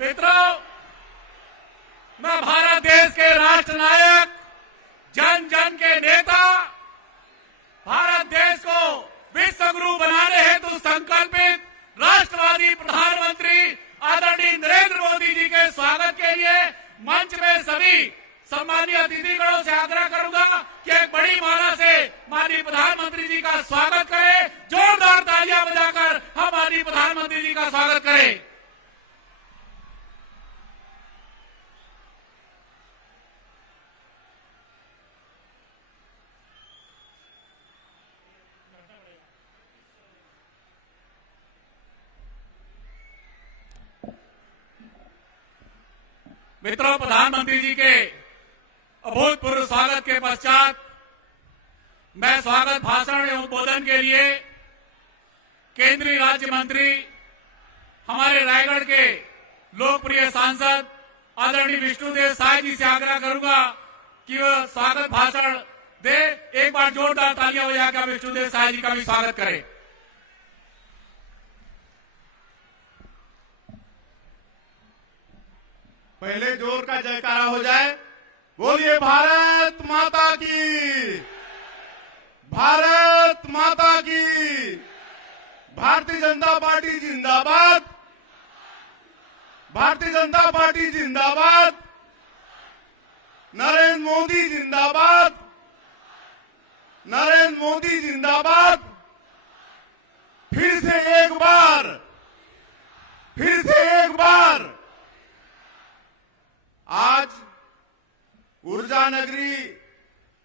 मित्रों, मैं भारत देश के राष्ट्र नायक, जन जन के नेता, भारत देश को विश्व गुरु बनाने हेतु संकल्पित राष्ट्रवादी प्रधानमंत्री आदरणीय नरेंद्र मोदी जी के स्वागत के लिए मंच में सभी सम्मानीय अतिथिगणों से आग्रह करूंगा कि एक बड़ी माला से माननीय प्रधानमंत्री जी का स्वागत करें। जोरदार तालियां बजाकर हम माननीय प्रधानमंत्री जी का स्वागत करें। मित्रों, प्रधानमंत्री जी के अभूतपूर्व स्वागत के पश्चात मैं स्वागत भाषण एवं उद्बोधन के लिए केंद्रीय राज्य मंत्री, हमारे रायगढ़ के लोकप्रिय सांसद आदरणीय विष्णुदेव साय जी से आग्रह करूंगा कि वह स्वागत भाषण दे। एक बार जोरदार तालियां बजाकर विष्णुदेव साय जी का भी स्वागत करें। पहले जोर का जयकारा हो जाए। बोलिए भारत माता की, भारत माता की। भारतीय जनता पार्टी जिंदाबाद, भारतीय जनता पार्टी जिंदाबाद। नरेंद्र मोदी जिंदाबाद, नरेंद्र मोदी जिंदाबाद। फिर से एक बार, फिर से एक बार। आज ऊर्जा नगरी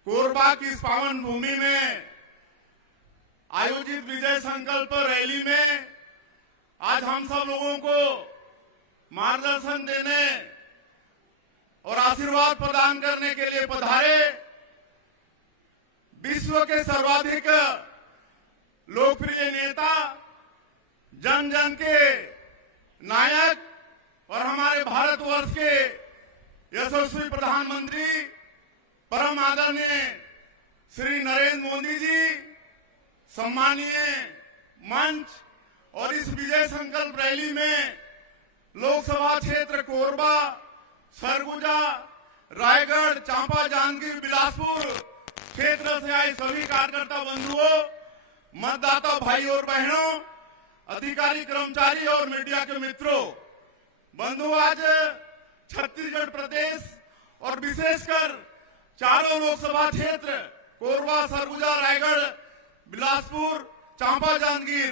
कोरबा की इस पावन भूमि में आयोजित विजय संकल्प रैली में आज हम सब लोगों को मार्गदर्शन देने और आशीर्वाद प्रदान करने के लिए पधारे विश्व के सर्वाधिक लोकप्रिय नेता, जन जन के नायक और हमारे भारतवर्ष के यशस्वी प्रधानमंत्री परम आदरणीय श्री नरेंद्र मोदी जी, सम्मानीय मंच और इस विजय संकल्प रैली में लोकसभा क्षेत्र कोरबा, सरगुजा, रायगढ़, चांपा, जांजगीर, बिलासपुर क्षेत्र से आए सभी कार्यकर्ता बंधुओं, मतदाता भाई और बहनों, अधिकारी, कर्मचारी और मीडिया के मित्रों, बंधुओं, आज छत्तीसगढ़ प्रदेश और विशेषकर चारों लोकसभा क्षेत्र कोरबा, सरगुजा, रायगढ़, बिलासपुर, चांपा, जांजगीर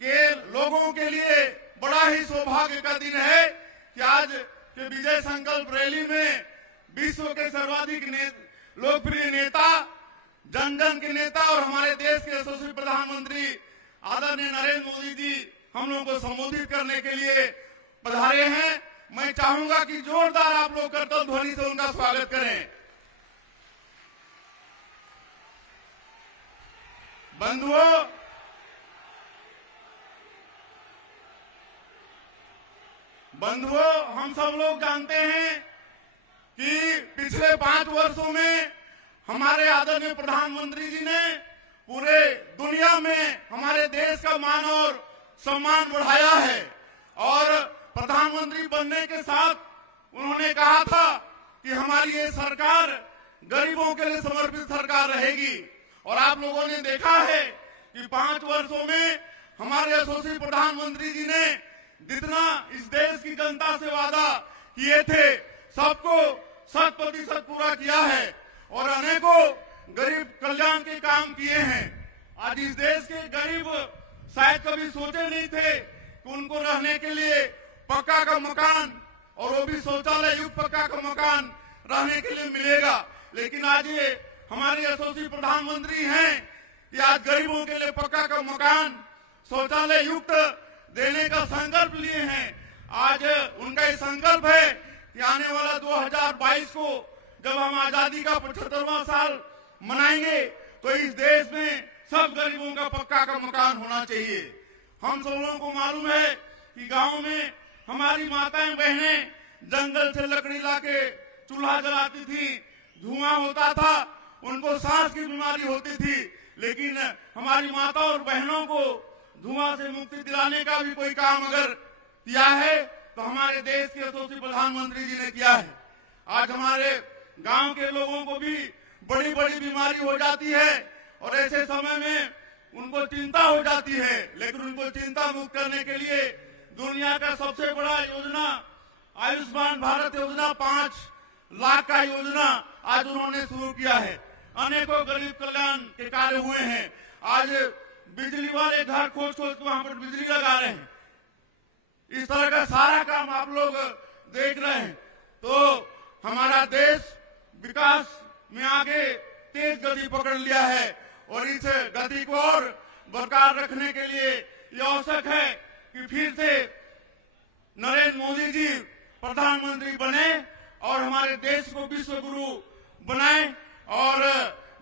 के लोगों के लिए बड़ा ही सौभाग्य का दिन है कि आज के विजय संकल्प रैली में विश्व के सर्वाधिक लोकप्रिय नेता, जन जन के नेता और हमारे देश के यशस्वी प्रधानमंत्री आदरणीय नरेंद्र मोदी जी हम लोगों को संबोधित करने के लिए पधारे हैं। मैं चाहूंगा कि जोरदार आप लोग करतल ध्वनि से उनका स्वागत करें। बंधुओं, हम सब लोग जानते हैं कि पिछले 5 वर्षों में हमारे आदरणीय प्रधानमंत्री जी ने पूरे दुनिया में हमारे देश का मान और सम्मान बढ़ाया है और प्रधानमंत्री बनने के साथ उन्होंने कहा था कि हमारी ये सरकार गरीबों के लिए समर्पित सरकार रहेगी और आप लोगों ने देखा है कि 5 वर्षों में हमारे यशस्वी प्रधानमंत्री जी ने जितना इस देश की जनता से वादा किए थे सबको 100% पूरा किया है और अनेकों गरीब कल्याण के काम किए हैं। आज इस देश के गरीब शायद कभी सोचे नहीं थे कि उनको रहने के लिए पक्का का मकान और वो भी शौचालय युक्त पक्का का मकान रहने के लिए मिलेगा, लेकिन आज ये हमारे यशस्वी प्रधानमंत्री हैं कि आज गरीबों के लिए पक्का का मकान, शौचालय युक्त देने का संकल्प लिए हैं। आज उनका ये संकल्प है कि आने वाला 2022 को जब हम आजादी का 75वां साल मनाएंगे तो इस देश में सब गरीबों का पक्का का मकान होना चाहिए। हम सब लोगों को मालूम है कि गांव में हमारी माताएं बहनें जंगल से लकड़ी लाके चूल्हा जलाती थी, धुआं होता था, उनको सांस की बीमारी होती थी, लेकिन हमारी माता और बहनों को धुआं से मुक्ति दिलाने का भी कोई काम अगर किया है तो हमारे देश के यशस्वी प्रधानमंत्री जी ने किया है। आज हमारे गांव के लोगों को भी बड़ी बड़ी बीमारी हो जाती है और ऐसे समय में उनको चिंता हो जाती है, लेकिन उनको चिंता मुक्त करने के लिए दुनिया का सबसे बड़ा योजना आयुष्मान भारत योजना 5 लाख का योजना आज उन्होंने शुरू किया है। अनेकों गरीब कल्याण के कार्य हुए हैं। आज बिजली वाले घर खोज खोज वहां पर बिजली लगा रहे हैं। इस तरह का सारा काम आप लोग देख रहे हैं। तो हमारा देश विकास में आगे तेज गति पकड़ लिया है और इस गति को और बरकरार रखने के लिए यह आवश्यक है कि फिर से नरेंद्र मोदी जी प्रधानमंत्री बने और हमारे देश को विश्व गुरु बनाए। और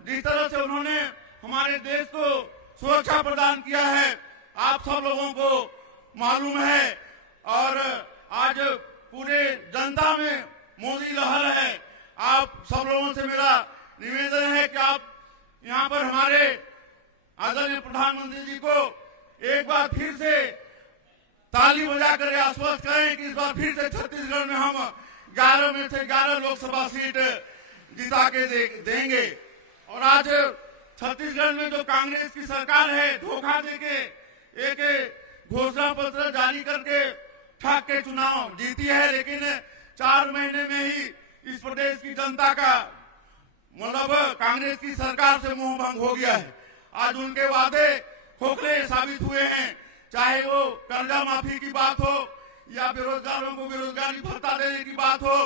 जिस तरह से उन्होंने हमारे देश को सुरक्षा प्रदान किया है, आप सब लोगों को मालूम है। और आज पूरे जनता में मोदी लहर है। आप सब लोगों से मेरा निवेदन है कि आप यहाँ पर हमारे आदरणीय प्रधानमंत्री जी को एक बार फिर से ताली बजाकर आश्वस्त करें कि इस बार फिर से छत्तीसगढ़ में हम 11 में से 11 लोकसभा सीट जिता के देंगे। और आज छत्तीसगढ़ में जो कांग्रेस की सरकार है, धोखा देके एक घोषणा पत्र जारी करके ठग के चुनाव जीती है, लेकिन 4 महीने में ही इस प्रदेश की जनता का मतलब कांग्रेस की सरकार से मुंह भंग हो गया है। आज उनके वादे खोखले साबित हुए हैं, चाहे वो कर्जा माफी की बात हो या बेरोजगारों को बेरोजगारी भत्ता देने की बात हो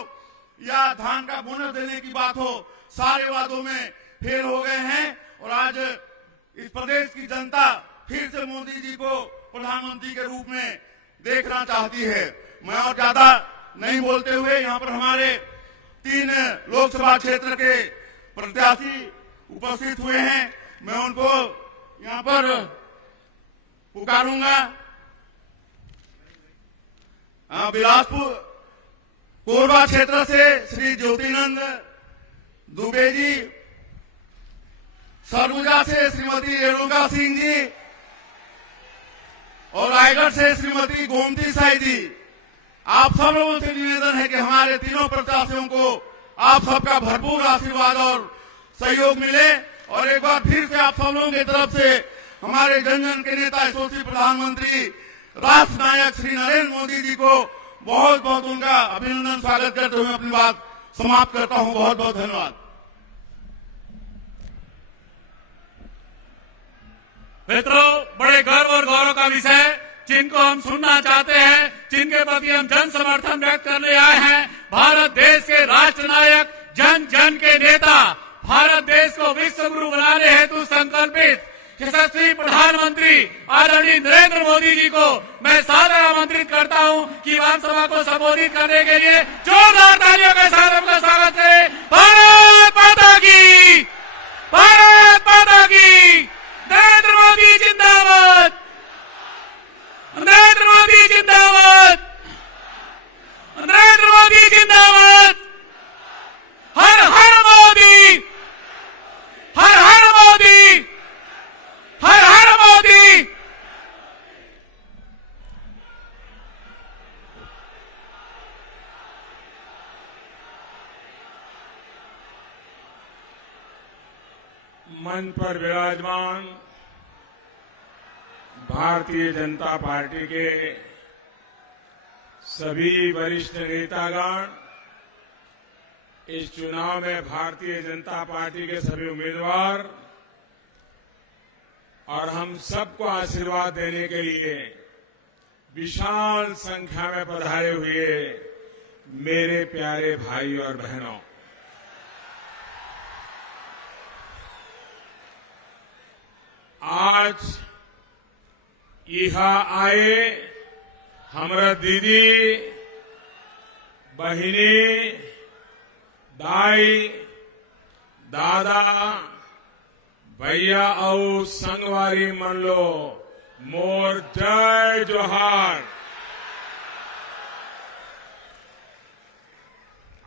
या धान का बोनस देने की बात हो, सारे वादों में फेल हो गए हैं। और आज इस प्रदेश की जनता फिर से मोदी जी को प्रधानमंत्री के रूप में देखना चाहती है। मैं और ज्यादा नहीं बोलते हुए यहाँ पर हमारे 3 लोकसभा क्षेत्र के प्रत्याशी उपस्थित हुए हैं, मैं उनको यहाँ पर पुकारूंगा। बिलासपुर कोरबा क्षेत्र से श्री ज्योतिनंद दुबे जी, सरगुजा से श्रीमती रेणुका सिंह जी और रायगढ़ से श्रीमती गोमती साई जी। आप सब लोगों से निवेदन है कि हमारे तीनों प्रत्याशियों को आप सबका भरपूर आशीर्वाद और सहयोग मिले। और एक बार फिर से आप सब लोगों की तरफ से हमारे जन जन के नेता यशस्वी प्रधानमंत्री राष्ट्र नायक श्री नरेंद्र मोदी जी को बहुत बहुत उनका अभिनंदन स्वागत करते हुए अपनी बात समाप्त करता हूं। बहुत बहुत धन्यवाद। मित्रों, बड़े गर्व और गौरव का विषय जिनको हम सुनना चाहते हैं, जिनके प्रति हम जन समर्थन व्यक्त करने आए हैं, भारत देश के राष्ट्र नायक, जन जन के नेता, भारत देश को विश्व गुरु बनाने हेतु संकल्पित यशस्वी प्रधानमंत्री आदरणीय नरेंद्र मोदी जी को मैं सादर आमंत्रित करता हूं कि विधानसभा को संबोधित करने के लिए जोरदार तालियों के साथ आपका स्वागत करें। भारत माता की, भारत माता की, नरेंद्र मोदी जिंदाबाद, नरेंद्र मोदी जिंदाबाद, नरेंद्र मोदी जिंदाबाद, हर हर मोदी, हर हर मोदी, हर हर मोदी। मंच पर विराजमान भारतीय जनता पार्टी के सभी वरिष्ठ नेतागण, इस चुनाव में भारतीय जनता पार्टी के सभी उम्मीदवार और हम सबको आशीर्वाद देने के लिए विशाल संख्या में पधारे हुए मेरे प्यारे भाई और बहनों, आज यहाँ आए हमरा दीदी, बहिनी, दाई, दादा, भैया और संगवारी मन लो मोर जय जोहार।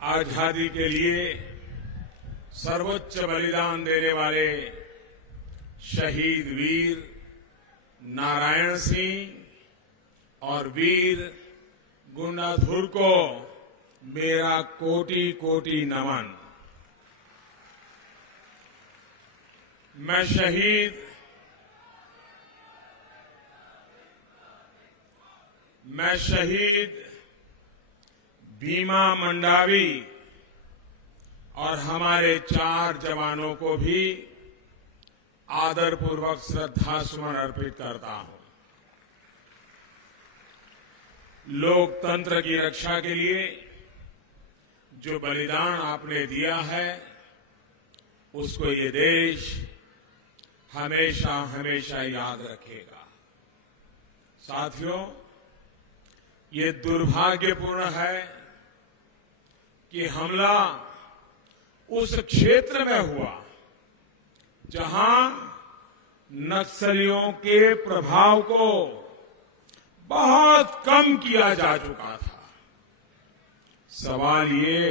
आजादी के लिए सर्वोच्च बलिदान देने वाले शहीद वीर नारायण सिंह और वीर गुंडाधुर को मेरा कोटि कोटि नमन। मैं शहीद भीमा मंडावी और हमारे 4 जवानों को भी आदरपूर्वक श्रद्धासुमन अर्पित करता हूं। लोकतंत्र की रक्षा के लिए जो बलिदान आपने दिया है, उसको ये देश हमेशा हमेशा याद रखेगा। साथियों, ये दुर्भाग्यपूर्ण है कि हमला उस क्षेत्र में हुआ जहां नक्सलियों के प्रभाव को बहुत कम किया जा चुका था। सवाल ये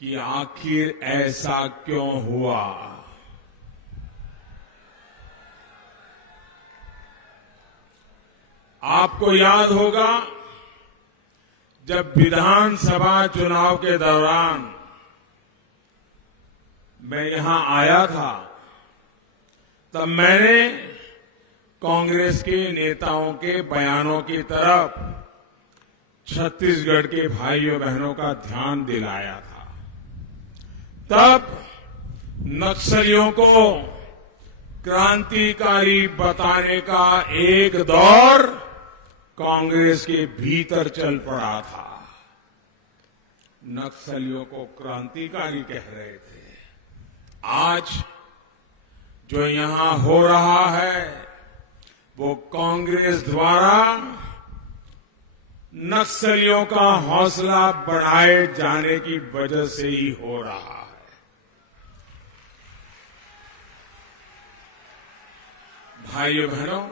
कि आखिर ऐसा क्यों हुआ? आपको याद होगा, जब विधानसभा चुनाव के दौरान मैं यहां आया था, तब मैंने कांग्रेस के नेताओं के बयानों की तरफ छत्तीसगढ़ के भाइयों बहनों का ध्यान दिलाया था। तब नक्सलियों को क्रांतिकारी बताने का एक दौर कांग्रेस के भीतर चल पड़ा था। नक्सलियों को क्रांतिकारी कह रहे थे। आज जो यहां हो रहा है, वो कांग्रेस द्वारा नक्सलियों का हौसला बढ़ाए जाने की वजह से ही हो रहा है। भाइयों बहनों,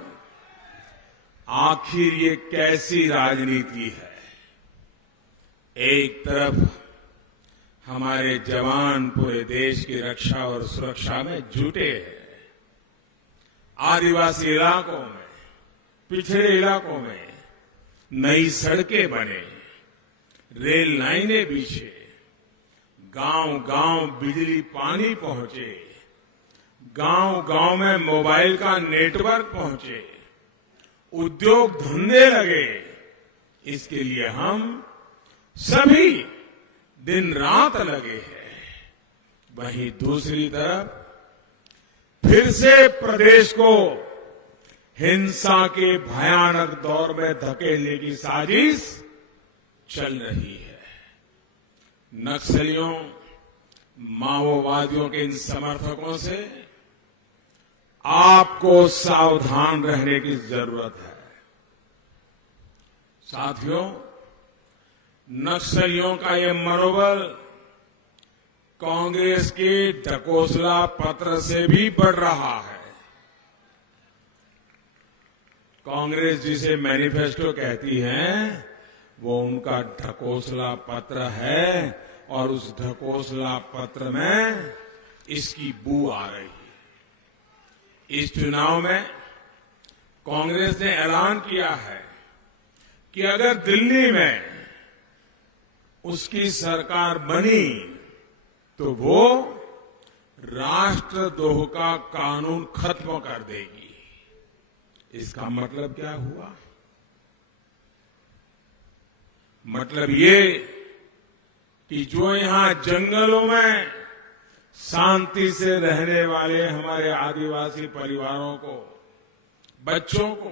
आखिर ये कैसी राजनीति है? एक तरफ हमारे जवान पूरे देश की रक्षा और सुरक्षा में जुटे हैं। आदिवासी इलाकों में, पिछड़े इलाकों में नई सड़कें बने, रेल लाइनें बिछे, गांव-गांव बिजली पानी पहुंचे, गांव-गांव में मोबाइल का नेटवर्क पहुंचे, उद्योग धंधे लगे। इसके लिए हम सभी दिन रात लगे हैं। वहीं दूसरी तरफ फिर से प्रदेश को हिंसा के भयानक दौर में धकेलने की साजिश चल रही है। नक्सलियों, माओवादियों के इन समर्थकों से आपको सावधान रहने की जरूरत है। साथियों, नक्सलियों का ये मनोबल कांग्रेस के ढकोसला पत्र से भी बढ़ रहा है। कांग्रेस जिसे मैनिफेस्टो कहती है, वो उनका ढकोसला पत्र है और उस ढकोसला पत्र में इसकी बू आ रही है। इस चुनाव में कांग्रेस ने ऐलान किया है कि अगर दिल्ली में उसकी सरकार बनी तो वो राष्ट्रद्रोह का कानून खत्म कर देगी। इसका मतलब क्या हुआ? मतलब ये कि जो यहां जंगलों में शांति से रहने वाले हमारे आदिवासी परिवारों को, बच्चों को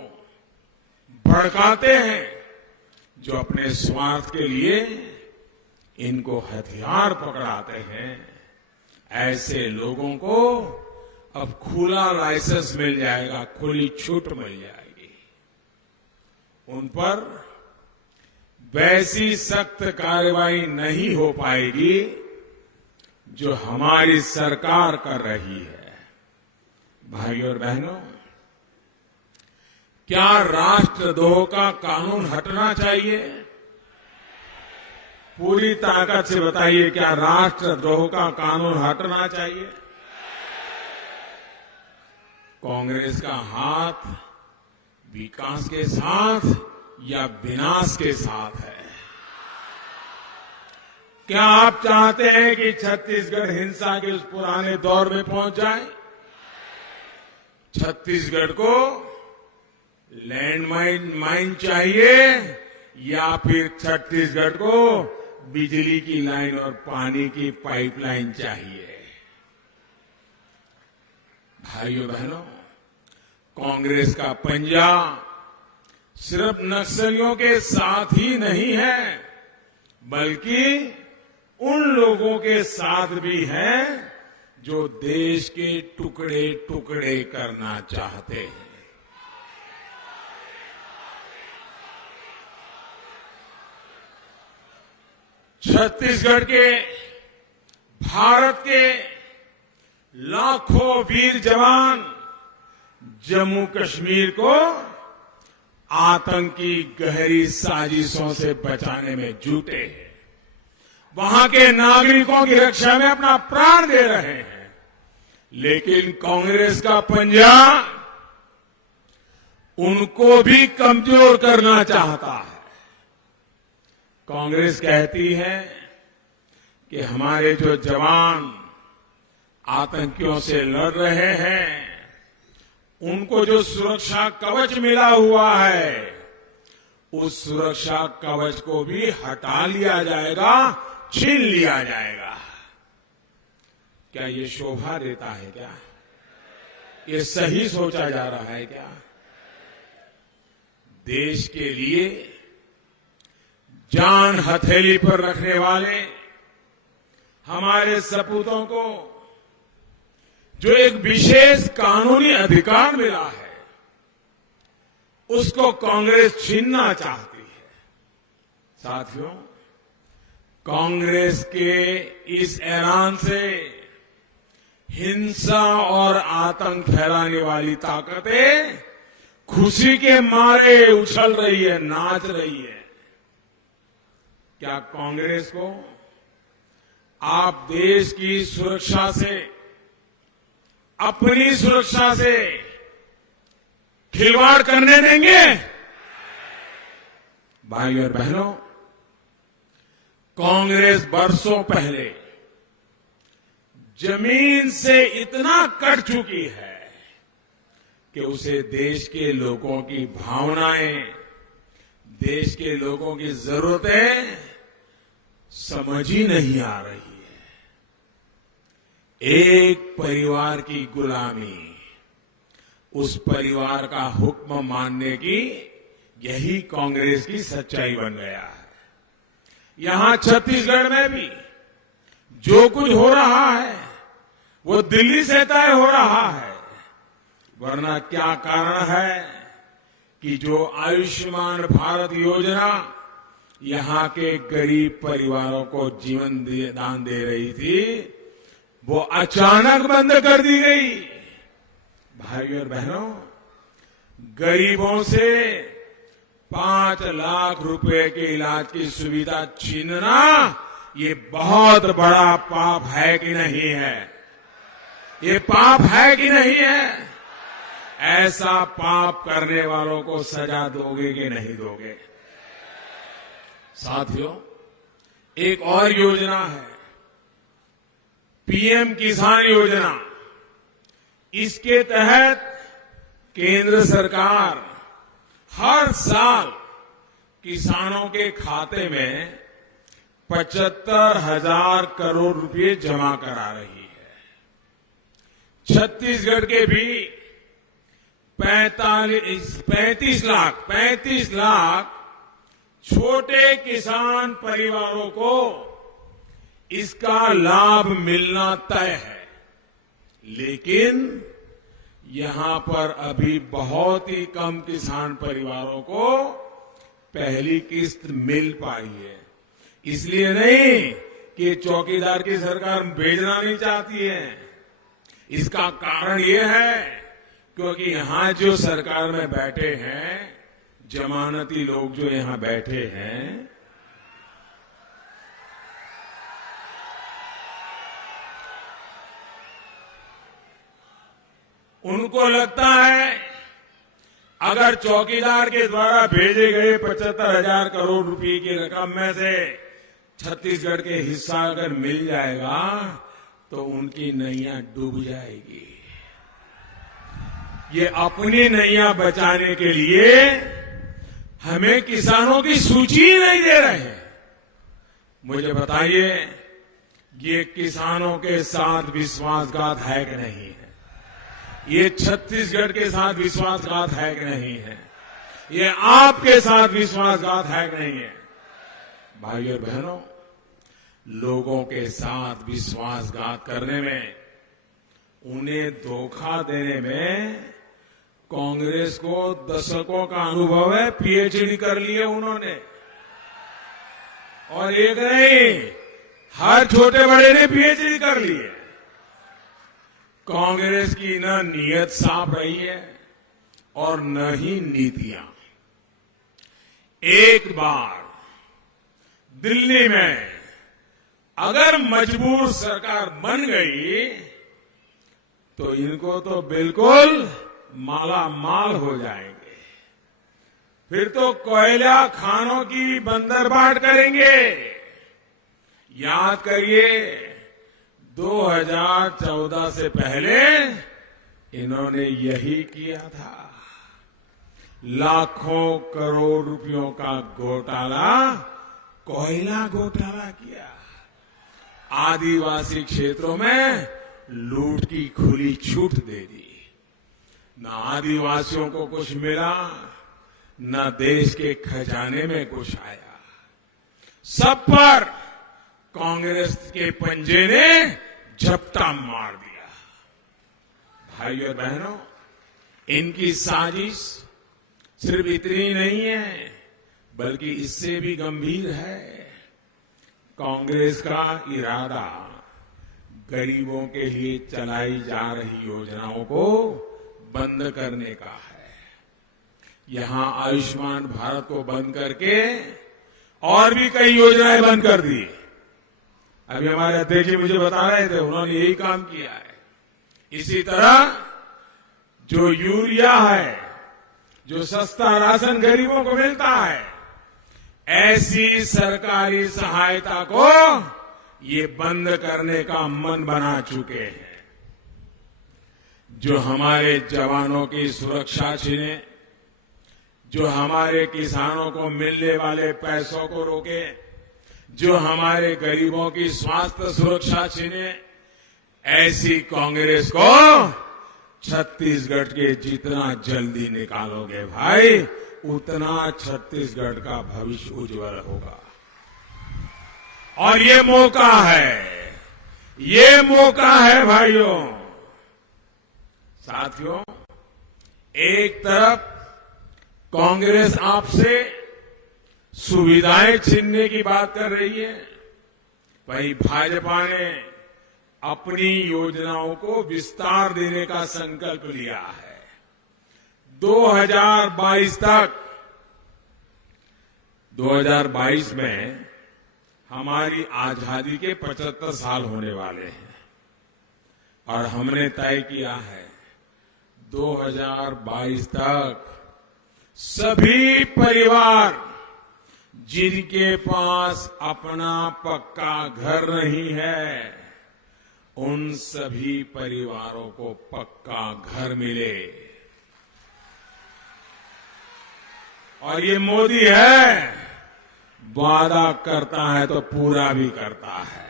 भड़काते हैं, जो अपने स्वार्थ के लिए इनको हथियार पकड़ाते हैं, ऐसे लोगों को अब खुला लाइसेंस मिल जाएगा, खुली छूट मिल जाएगी। उन पर वैसी सख्त कार्रवाई नहीं हो पाएगी जो हमारी सरकार कर रही है। भाइयों और बहनों, क्या राष्ट्रद्रोह का कानून हटना चाहिए? पूरी ताकत से बताइए, क्या राष्ट्रद्रोह का कानून हटना चाहिए? कांग्रेस का हाथ विकास के साथ या विनाश के साथ है। क्या आप चाहते हैं कि छत्तीसगढ़ हिंसा के उस पुराने दौर में पहुंच जाए? छत्तीसगढ़ को लैंडमाइन चाहिए या फिर छत्तीसगढ़ को बिजली की लाइन और पानी की पाइपलाइन चाहिए? भाइयों बहनों, कांग्रेस का पंजा सिर्फ नक्सलियों के साथ ही नहीं है, बल्कि उन लोगों के साथ भी है जो देश के टुकड़े टुकड़े करना चाहते हैं। छत्तीसगढ़ के, भारत के लाखों वीर जवान जम्मू कश्मीर को आतंकी गहरी साजिशों से बचाने में जुटे हैं। वहां के नागरिकों की रक्षा में अपना प्राण दे रहे हैं, लेकिन कांग्रेस का पंजा उनको भी कमजोर करना चाहता है। कांग्रेस कहती है कि हमारे जो जवान आतंकियों से लड़ रहे हैं, उनको जो सुरक्षा कवच मिला हुआ है, उस सुरक्षा कवच को भी हटा लिया जाएगा, छीन लिया जाएगा। क्या ये शोभा देता है? क्या ये सही सोचा जा रहा है? क्या देश के लिए जान हथेली पर रखने वाले हमारे सपूतों को जो एक विशेष कानूनी अधिकार मिला है, उसको कांग्रेस छीनना चाहती है। साथियों, कांग्रेस के इस ऐलान से हिंसा और आतंक फैलाने वाली ताकतें खुशी के मारे उछल रही है, नाच रही है। क्या कांग्रेस को आप देश की सुरक्षा से, अपनी सुरक्षा से खिलवाड़ करने देंगे? भाइयों और बहनों, कांग्रेस बरसों पहले जमीन से इतना कट चुकी है कि उसे देश के लोगों की भावनाएं, देश के लोगों की जरूरतें समझ ही नहीं आ रही है। एक परिवार की गुलामी, उस परिवार का हुक्म मानने की यही कांग्रेस की सच्चाई बन गया है। यहां छत्तीसगढ़ में भी जो कुछ हो रहा है वो दिल्ली से तय हो रहा है, वरना क्या कारण है कि जो आयुष्मान भारत योजना यहां के गरीब परिवारों को जीवन दान दे रही थी, वो अचानक बंद कर दी गई। भाइयों और बहनों, गरीबों से 5 लाख रुपए के इलाज की सुविधा छीनना ये बहुत बड़ा पाप है कि नहीं है? ये पाप है कि नहीं है? ऐसा पाप करने वालों को सजा दोगे कि नहीं दोगे? साथियों, एक और योजना है, पीएम किसान योजना। इसके तहत केंद्र सरकार हर साल किसानों के खाते में 75,000 करोड़ रुपए जमा करा रही है। छत्तीसगढ़ के भी 35 लाख छोटे किसान परिवारों को इसका लाभ मिलना तय है, लेकिन यहां पर अभी बहुत ही कम किसान परिवारों को पहली किस्त मिल पाई है। इसलिए नहीं कि चौकीदार की सरकार भेजना नहीं चाहती है, इसका कारण यह है क्योंकि यहां जो सरकार में बैठे हैं, जमानती लोग जो यहां बैठे हैं, उनको लगता है अगर चौकीदार के द्वारा भेजे गए 75,000 करोड़ रुपए की रकम में से छत्तीसगढ़ के हिस्सा अगर मिल जाएगा तो उनकी नैया डूब जाएगी। ये अपनी नैया बचाने के लिए हमें किसानों की सूची नहीं दे रहे हैं। मुझे बताइए, ये किसानों के साथ विश्वासघात है कि नहीं है? ये छत्तीसगढ़ के साथ विश्वासघात है कि नहीं है? ये आपके साथ विश्वासघात है कि नहीं है? भाइयों और बहनों, लोगों के साथ विश्वासघात करने में, उन्हें धोखा देने में कांग्रेस को दशकों का अनुभव है। पीएचडी कर लिए उन्होंने, और एक नहीं, हर छोटे बड़े ने पीएचडी कर लिए। कांग्रेस की न नीयत साफ रही है और न ही नीतियां। एक बार दिल्ली में अगर मजबूर सरकार बन गई तो इनको तो बिल्कुल माला माल हो जाएंगे। फिर तो कोयला खानों की बंदरबाट करेंगे। याद करिए, 2014 से पहले इन्होंने यही किया था। लाखों करोड़ रुपयों का घोटाला, कोयला घोटाला किया। आदिवासी क्षेत्रों में लूट की खुली छूट दे दी। न आदिवासियों को कुछ मिला, न देश के खजाने में कुछ आया। सब पर कांग्रेस के पंजे ने झपटा मार दिया। भाइयों और बहनों, इनकी साजिश सिर्फ इतनी नहीं है, बल्कि इससे भी गंभीर है। कांग्रेस का इरादा गरीबों के लिए चलाई जा रही योजनाओं को बंद करने का है। यहां आयुष्मान भारत को बंद करके और भी कई योजनाएं बंद कर दी। अभी हमारे अध्यक्ष जी मुझे बता रहे थे, उन्होंने यही काम किया है। इसी तरह जो यूरिया है, जो सस्ता राशन गरीबों को मिलता है, ऐसी सरकारी सहायता को ये बंद करने का मन बना चुके हैं। जो हमारे जवानों की सुरक्षा छीने, जो हमारे किसानों को मिलने वाले पैसों को रोके, जो हमारे गरीबों की स्वास्थ्य सुरक्षा छीने, ऐसी कांग्रेस को छत्तीसगढ़ के जितना जल्दी निकालोगे भाई, उतना छत्तीसगढ़ का भविष्य उज्जवल होगा। और ये मौका है, ये मौका है भाइयों। साथियों, एक तरफ कांग्रेस आपसे सुविधाएं छीनने की बात कर रही है, वहीं भाजपा ने अपनी योजनाओं को विस्तार देने का संकल्प लिया है। 2022 तक, 2022 में हमारी आजादी के 75 साल होने वाले हैं, और हमने तय किया है 2022 तक सभी परिवार जिनके पास अपना पक्का घर नहीं है, उन सभी परिवारों को पक्का घर मिले। और ये मोदी है, वादा करता है तो पूरा भी करता है।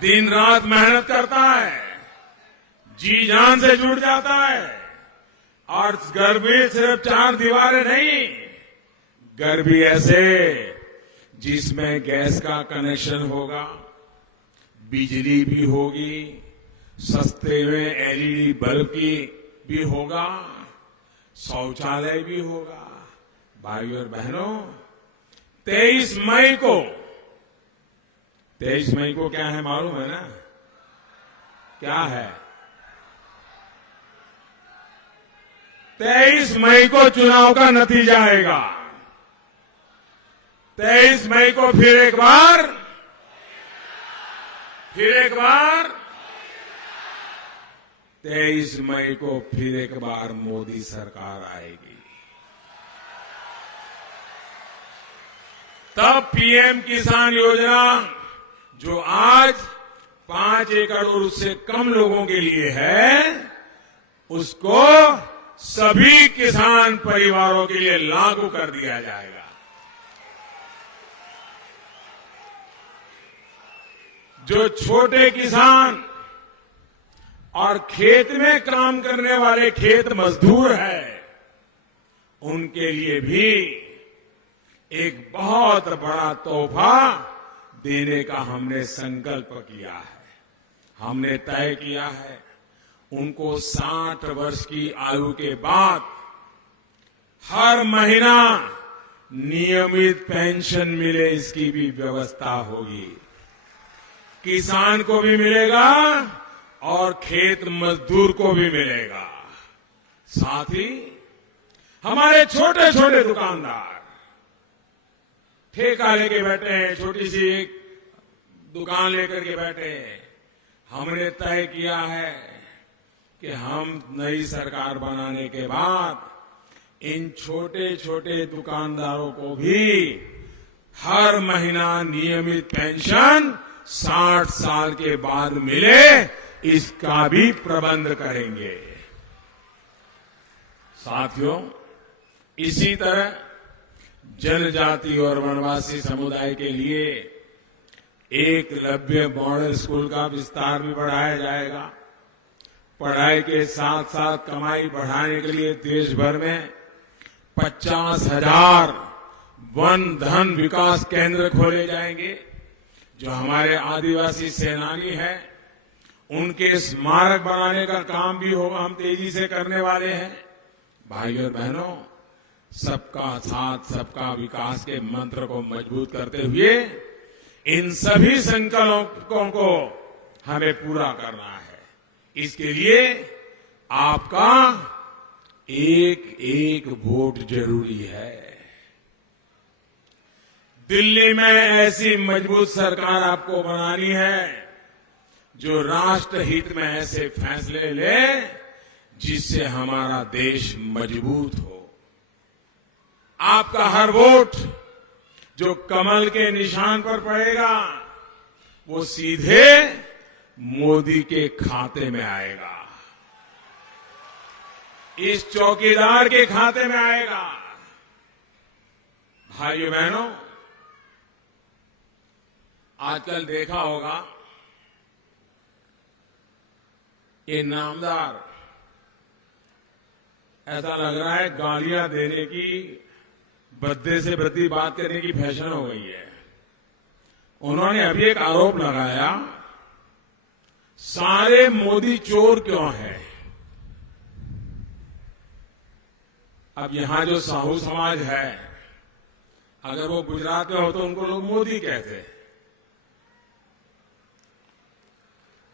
दिन रात मेहनत करता है, जी जान से जुट जाता है, और घर भी सिर्फ 4 दीवारें नहीं, घर भी ऐसे जिसमें गैस का कनेक्शन होगा, बिजली भी होगी, सस्ते में एलईडी बल्ब की भी होगा, शौचालय भी होगा। भाइयों और बहनों, 23 मई को क्या है मालूम है ना? क्या है? 23 मई को चुनाव का नतीजा आएगा। 23 मई को फिर एक बार 23 23 मई को फिर एक बार मोदी सरकार आएगी। तब पीएम किसान योजना जो आज 5 एकड़ और उससे कम लोगों के लिए है, उसको सभी किसान परिवारों के लिए लागू कर दिया जाएगा। जो छोटे किसान और खेत में काम करने वाले खेत मजदूर हैं, उनके लिए भी एक बहुत बड़ा तोहफा देने का हमने संकल्प किया है। हमने तय किया है उनको 60 वर्ष की आयु के बाद हर महीना नियमित पेंशन मिले, इसकी भी व्यवस्था होगी। किसान को भी मिलेगा और खेत मजदूर को भी मिलेगा। साथ ही हमारे छोटे छोटे दुकानदार ठेका लेके बैठे हैं, छोटी सी एक दुकान लेकर के बैठे हैं। हमने तय किया है कि हम नई सरकार बनाने के बाद इन छोटे छोटे दुकानदारों को भी हर महीना नियमित पेंशन 60 साल के बाद मिले, इसका भी प्रबंध करेंगे। साथियों, इसी तरह जनजाति और वनवासी समुदाय के लिए एकलव्य मॉडल स्कूल का विस्तार भी बढ़ाया जाएगा। पढ़ाई के साथ साथ कमाई बढ़ाने के लिए देश भर में 50,000 वन धन विकास केंद्र खोले जाएंगे। जो हमारे आदिवासी सेनानी हैं, उनके स्मारक बनाने का काम भी होगा, हम तेजी से करने वाले हैं। भाइयों और बहनों, सबका साथ सबका विकास के मंत्र को मजबूत करते हुए इन सभी संकल्पों को हमें पूरा करना है। इसके लिए आपका एक एक वोट जरूरी है। दिल्ली में ऐसी मजबूत सरकार आपको बनानी है जो राष्ट्र हित में ऐसे फैसले ले जिससे हमारा देश मजबूत हो। आपका हर वोट जो कमल के निशान पर पड़ेगा, वो सीधे मोदी के खाते में आएगा, इस चौकीदार के खाते में आएगा। भाइयों बहनों, आजकल देखा होगा ये नामदार, ऐसा लग रहा है गालियां देने की, बद्दे से बद्दी बात करने की फैशन हो गई है। उन्होंने अभी एक आरोप लगाया, सारे मोदी चोर क्यों हैं? अब यहां जो साहू समाज है, अगर वो गुजरात में हो तो उनको लोग मोदी कहते हैं।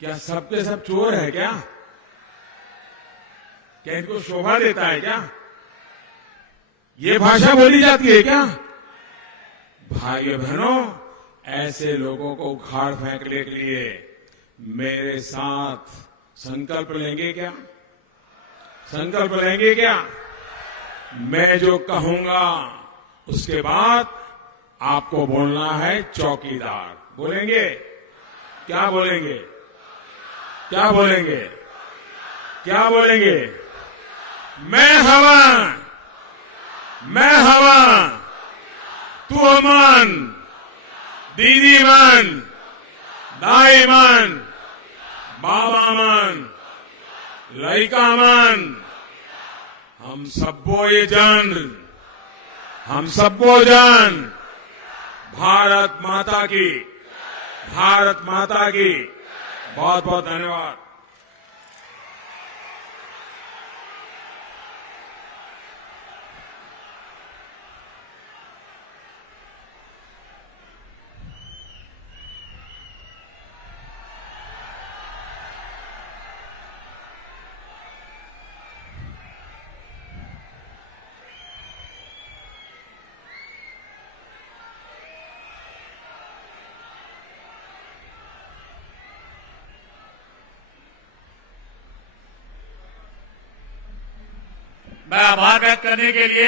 क्या सबके सब चोर है क्या? क्या इनको शोभा देता है क्या? ये भाषा बोली जाती है क्या? भाइयों बहनों, ऐसे लोगों को उखाड़ फेंकने के लिए मेरे साथ संकल्प लेंगे क्या? संकल्प लेंगे क्या? मैं जो कहूंगा उसके बाद आपको बोलना है चौकीदार। बोलेंगे? क्या बोलेंगे? क्या बोलेंगे? क्या बोलेंगे? मैं हवा, मैं हवा, तू अमन, दीदी मन, दाई मन, बाबा मन, लड़का मन, हम सबको ये जन, हम सबको जन। भारत माता की, भारत माता की। बहुत बहुत धन्यवाद। मैं आभार व्यक्त करने के लिए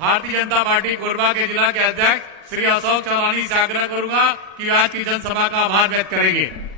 भारतीय जनता पार्टी कोरबा के जिला के अध्यक्ष श्री अशोक चौहानी से आग्रह करूंगा कि आज की जनसभा का आभार व्यक्त करेंगे।